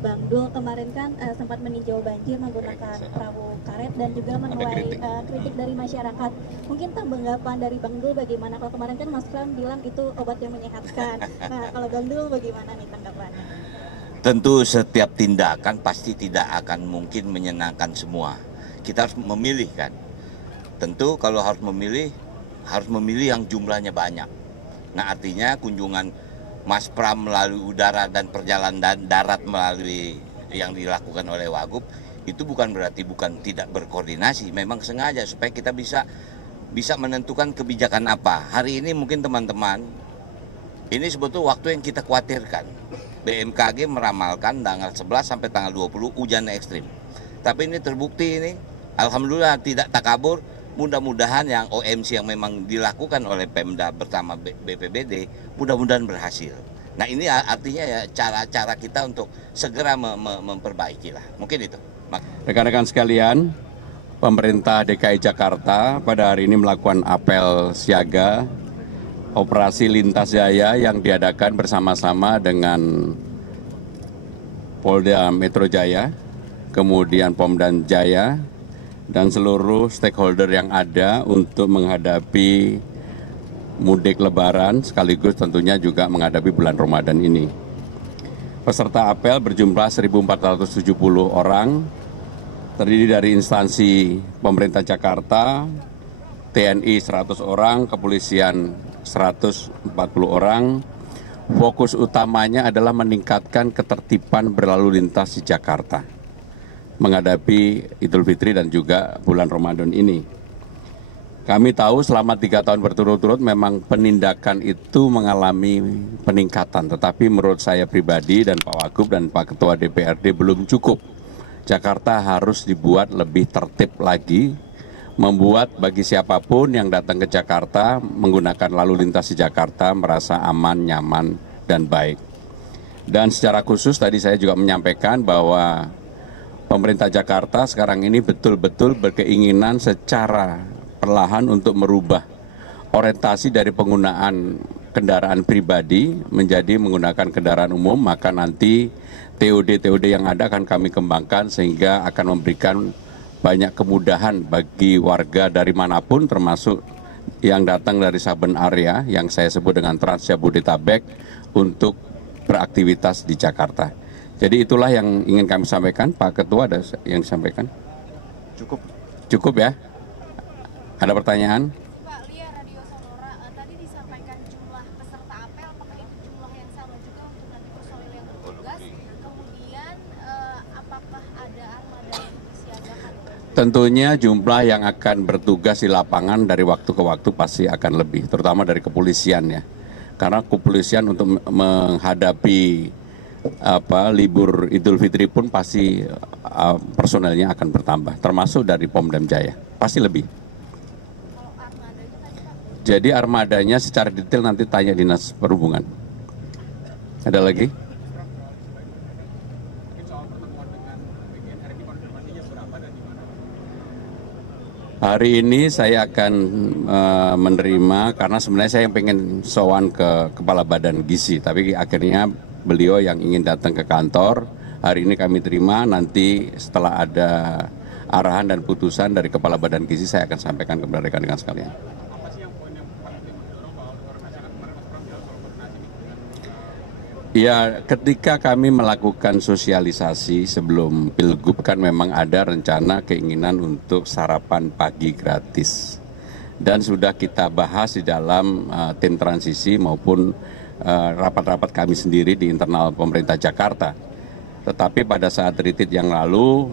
Bang Dul kemarin kan sempat meninjau banjir menggunakan perahu karet dan juga menuai kritik dari masyarakat. Mungkin tanggapan dari Bang Dul bagaimana? Kalau kemarin kan Mas Pram bilang itu obat yang menyehatkan. Nah, kalau Bang Dul bagaimana nih tanggapannya? Tentu setiap tindakan pasti tidak akan mungkin menyenangkan semua. Kita harus memilih kan. Tentu kalau harus memilih yang jumlahnya banyak. Nah artinya kunjungan Mas Pram melalui udara dan perjalanan darat melalui yang dilakukan oleh Wagub itu bukan berarti tidak berkoordinasi. Memang sengaja supaya kita bisa menentukan kebijakan apa. Hari ini mungkin teman-teman, ini sebetulnya waktu yang kita khawatirkan. BMKG meramalkan tanggal 11 sampai tanggal 20 hujan ekstrim. Tapi ini terbukti ini, alhamdulillah tidak takabur. Mudah-mudahan yang OMC yang memang dilakukan oleh Pemda bersama BPBD, mudah-mudahan berhasil. Nah ini artinya ya cara-cara kita untuk segera memperbaiki lah. Mungkin itu. Rekan-rekan sekalian, pemerintah DKI Jakarta pada hari ini melakukan apel siaga operasi lintas jaya yang diadakan bersama-sama dengan Polda Metro Jaya, kemudian Pomdan Jaya, dan seluruh stakeholder yang ada untuk menghadapi mudik lebaran sekaligus tentunya juga menghadapi bulan Ramadan ini. Peserta apel berjumlah 1.470 orang, terdiri dari instansi pemerintah Jakarta, TNI 100 orang, kepolisian 140 orang. Fokus utamanya adalah meningkatkan ketertiban berlalu lintas di Jakarta menghadapi Idul Fitri dan juga bulan Ramadan ini. Kami tahu selama 3 tahun berturut-turut memang penindakan itu mengalami peningkatan, tetapi menurut saya pribadi dan Pak Wagub dan Pak Ketua DPRD belum cukup. Jakarta harus dibuat lebih tertib lagi, membuat bagi siapapun yang datang ke Jakarta menggunakan lalu lintas di Jakarta merasa aman, nyaman, dan baik. Dan secara khusus tadi saya juga menyampaikan bahwa pemerintah Jakarta sekarang ini betul-betul berkeinginan secara perlahan untuk merubah orientasi dari penggunaan kendaraan pribadi menjadi menggunakan kendaraan umum, maka nanti TOD-TOD yang ada akan kami kembangkan sehingga akan memberikan banyak kemudahan bagi warga dari manapun termasuk yang datang dari saben area yang saya sebut dengan Trans Jabodetabek untuk beraktivitas di Jakarta. Jadi itulah yang ingin kami sampaikan. Pak Ketua ada yang disampaikan? Cukup ya? Ada pertanyaan? Pak, Lia Radio Sonora tadi disampaikan jumlah peserta apel, apakah itu jumlah yang sama juga untuk nanti personil yang bertugas? Kemudian apakah ada armada yang disiagakan? Tentunya jumlah yang akan bertugas di lapangan dari waktu ke waktu pasti akan lebih, terutama dari kepolisian ya. Karena kepolisian untuk menghadapi libur Idul Fitri pun pasti personelnya akan bertambah, termasuk dari Pomdam Jaya, pasti lebih. Kalau armadanya tadi Pak? Jadi armadanya secara detail nanti tanya Dinas Perhubungan. Ada lagi? Hari ini saya akan menerima, karena sebenarnya saya yang pengen sowan ke Kepala Badan Gizi, tapi akhirnya beliau yang ingin datang ke kantor. Hari ini kami terima, nanti setelah ada arahan dan putusan dari Kepala Badan Gizi saya akan sampaikan kepada rekan-rekan sekalian. Apa sih yang poin yang paling didorong soal koordinasi? Kan kemarin Mas Pram bilang soal koordinasi nih. Ya, ketika kami melakukan sosialisasi sebelum Pilgub kan memang ada rencana keinginan untuk sarapan pagi gratis. Dan sudah kita bahas di dalam tim transisi maupun rapat-rapat kami sendiri di internal pemerintah Jakarta. Tetapi pada saat retreat yang lalu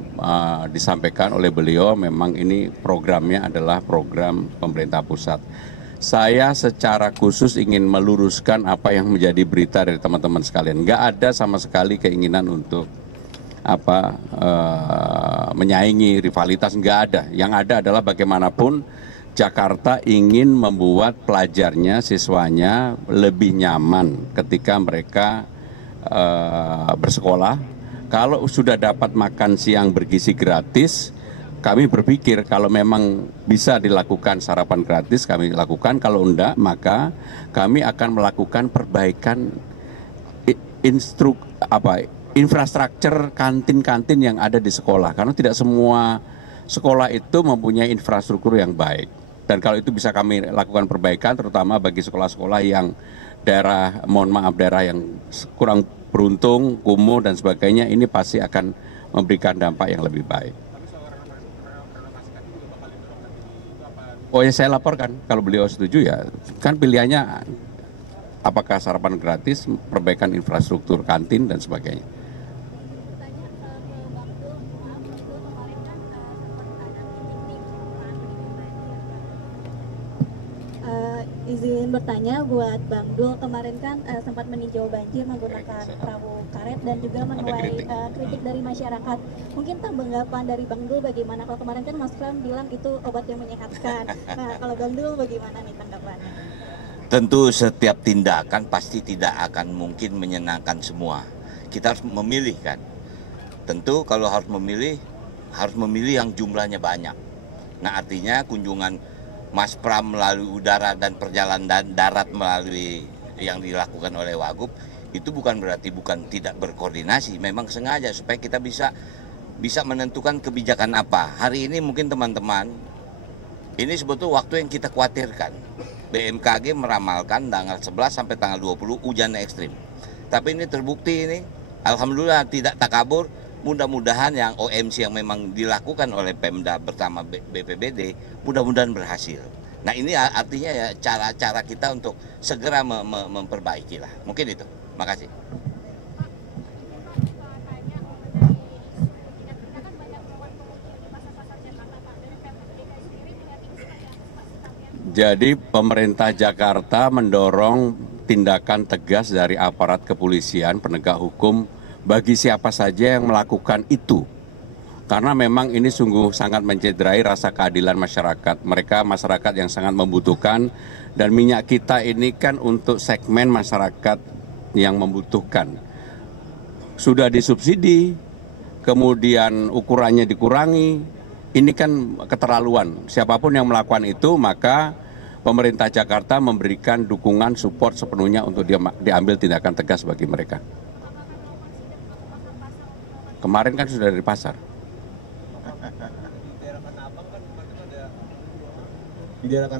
disampaikan oleh beliau memang ini programnya adalah program pemerintah pusat. Saya secara khusus ingin meluruskan apa yang menjadi berita dari teman-teman sekalian. Nggak ada sama sekali keinginan untuk menyaingi rivalitas, nggak ada. Yang ada adalah bagaimanapun Jakarta ingin membuat pelajarnya, siswanya lebih nyaman ketika mereka bersekolah. Kalau sudah dapat makan siang bergizi gratis, kami berpikir kalau memang bisa dilakukan sarapan gratis, kami lakukan. Kalau enggak, maka kami akan melakukan perbaikan infrastruktur kantin-kantin yang ada di sekolah, karena tidak semua sekolah itu mempunyai infrastruktur yang baik. Dan kalau itu bisa kami lakukan perbaikan, terutama bagi sekolah-sekolah yang daerah, mohon maaf, daerah yang kurang beruntung, kumuh dan sebagainya, ini pasti akan memberikan dampak yang lebih baik. Oh ya, saya laporkan kalau beliau setuju ya, kan pilihannya apakah sarapan gratis, perbaikan infrastruktur kantin dan sebagainya. Tanya ke Bang Dul, maaf Bang Dul, kemarin kan sempat ada meeting pengelolaan pendidikan banjir. Izin bertanya buat Bang Dul, kemarin kan sempat meninjau banjir menggunakan perahu karet dan juga menuai kritik dari masyarakat. Mungkin tanggapan dari Bang Dul bagaimana? Kalau kemarin kan Mas Pram bilang itu obat yang menyehatkan. Nah, kalau Bang Dul bagaimana nih tanggapannya? Tentu setiap tindakan pasti tidak akan mungkin menyenangkan semua. Kita harus memilih kan. Tentu kalau harus memilih yang jumlahnya banyak. Nah, artinya kunjungan Mas Pram melalui udara dan perjalanan darat melalui yang dilakukan oleh Wagub itu bukan berarti tidak berkoordinasi, memang sengaja supaya kita bisa menentukan kebijakan apa. Hari ini mungkin teman-teman, ini sebetulnya waktu yang kita khawatirkan. BMKG meramalkan tanggal 11 sampai tanggal 20 hujan ekstrim. Tapi ini terbukti ini, alhamdulillah tidak takabur. Mudah-mudahan yang OMC yang memang dilakukan oleh Pemda bersama BPBD, mudah-mudahan berhasil. Nah ini artinya ya cara-cara kita untuk segera memperbaiki lah. Mungkin itu. Makasih. Jadi pemerintah Jakarta mendorong tindakan tegas dari aparat kepolisian, penegak hukum bagi siapa saja yang melakukan itu. Karena memang ini sungguh sangat mencederai rasa keadilan masyarakat. Mereka masyarakat yang sangat membutuhkan, dan minyak kita ini kan untuk segmen masyarakat yang membutuhkan. Sudah disubsidi, kemudian ukurannya dikurangi, ini kan keterlaluan. Siapapun yang melakukan itu, maka pemerintah Jakarta memberikan dukungan, support sepenuhnya untuk diambil tindakan tegas bagi mereka. Kemarin kan sudah dari pasar. Di daerah